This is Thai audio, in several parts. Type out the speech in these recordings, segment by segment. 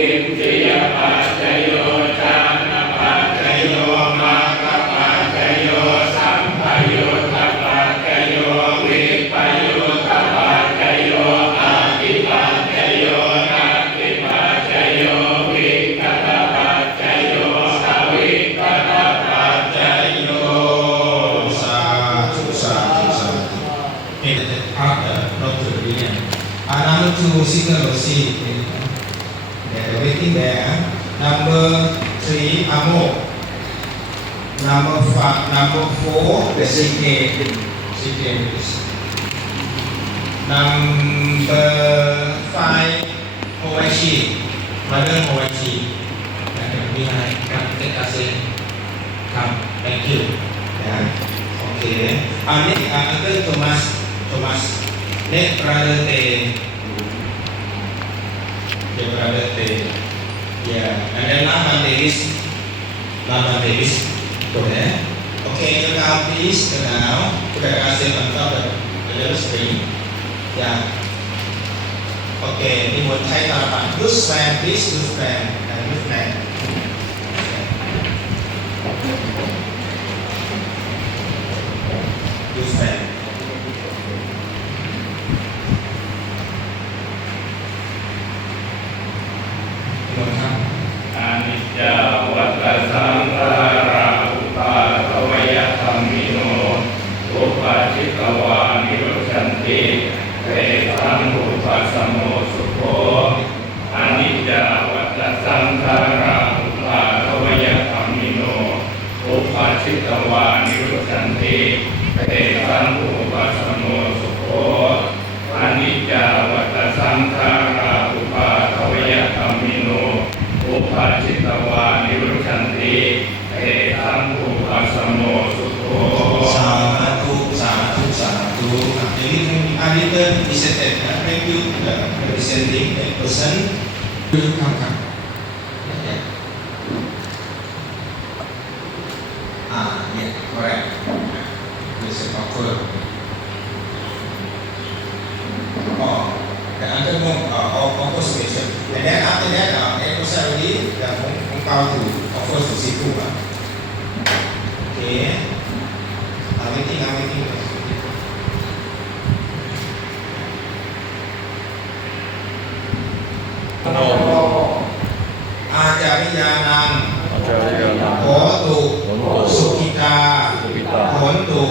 กินจิยปัจจโยจานปัจจโยมรรคปัจจโยสัมปยุตตปัจจโยวิปยุตตปัจจโยอาทิปัจจโยนาทิปัจจโยวิกัตปัจจโยอวิกัตปัจจโยสาธุสาธุสาธุ In the after not to the end number 2 signal receive they're waiting there number 3 amo number 5 number 4 the CK number 5 Howashi mother Howashi and behind take us in come thank you yeah okay next uncle Thomas next brother the brother yeah and then Lama Davis go there okay you now please now kita kasih on top of the little screen yeah okay นิมนต์ใช้ตาปัด use fan please use fan and use fan use fanอนิจจวัฏสังขาราอุปาทวยธัมมิโนอุปาทิกวานิโรชันติเตสังอุปสมโมสุโขอนิจจวัฏสังขาราอุปาทวยธัมมิโนอุปาทิกวานิโรชันติเตสังอุปสมโมสุโขอนิจจวัฏสังขาราอุปาทวยธัมมิโนอุปาทิตวานิรุชันติเอตังอุปสมโมสุโขสาธุสาธุสาธุ Editor presented thank you representing the person you come yeah correct please offer the uncle offer suggestion and then after that episode already the Hong Kong to offer to see too okay I'm waitingอาจาริยานังโหตุสุขิตาโหตุ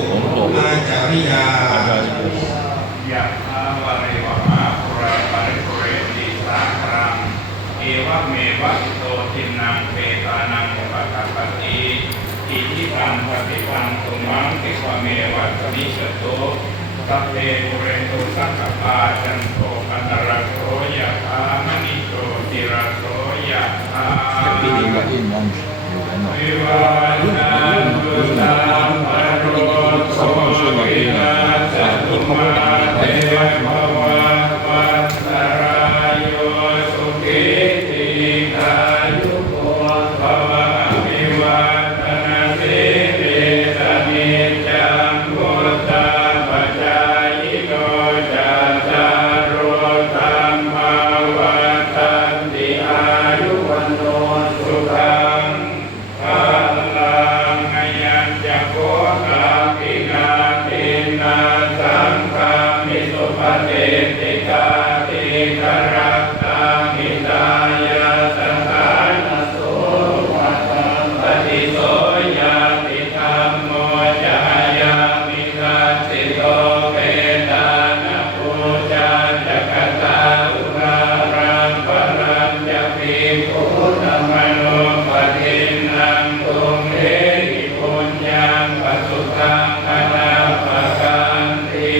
อาจาริยายะภาวะเรวะมะปุราปริปุเรติสาครังเอวะเมวะอิโตทินังเปตานังอุปกัปปติอิทิปังปฏิปันตุมังคิวะเมวะสมิจโตสัพเพปุเรโตสังคปาจันโตปันตระโสยะถามณิโตติระโสยะถาวิวานาตุสัมปโรโสวินาศตุมาเตภวะวัฏสรายโยสุขิติกายุโกภวะอภิวาทนาสิริสนิจังพุทธาปัจจายโนจัตตารโอธัมมาวัฏฏันติอายุวันโนสุขังภาลังยัญจโกกาภินาทินาสังฆามิสุปฏิติกาติกรัตตามิตายาสังฆานาโสวัตตังปฏิโสยาติธัมโมจายามิทัสสิโตเปตานะปูชาจักตาอุรารังปรัญญปิพุทธมโนปทินังตุงเอหิปุญญังปัสสุตังอนาปกันติ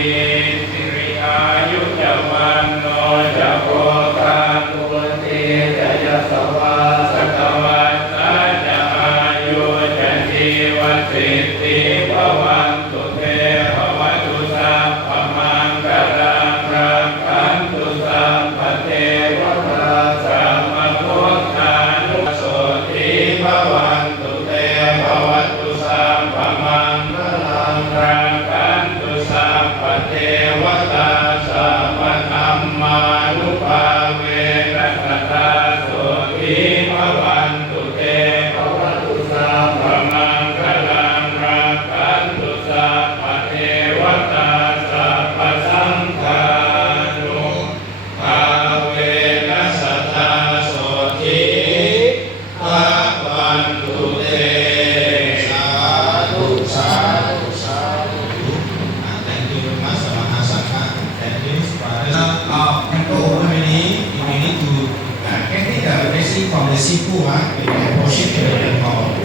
สิริอายุจวันโนจะโพคาตุติจะยสวาสตวัตตาจะอายุจะชีวสิทธิภวันตุเทภวตุสัพพมังคลังรังคันตุสัพพเทวราสัมมพุทธา blessing from the seafood, they worship to the temple.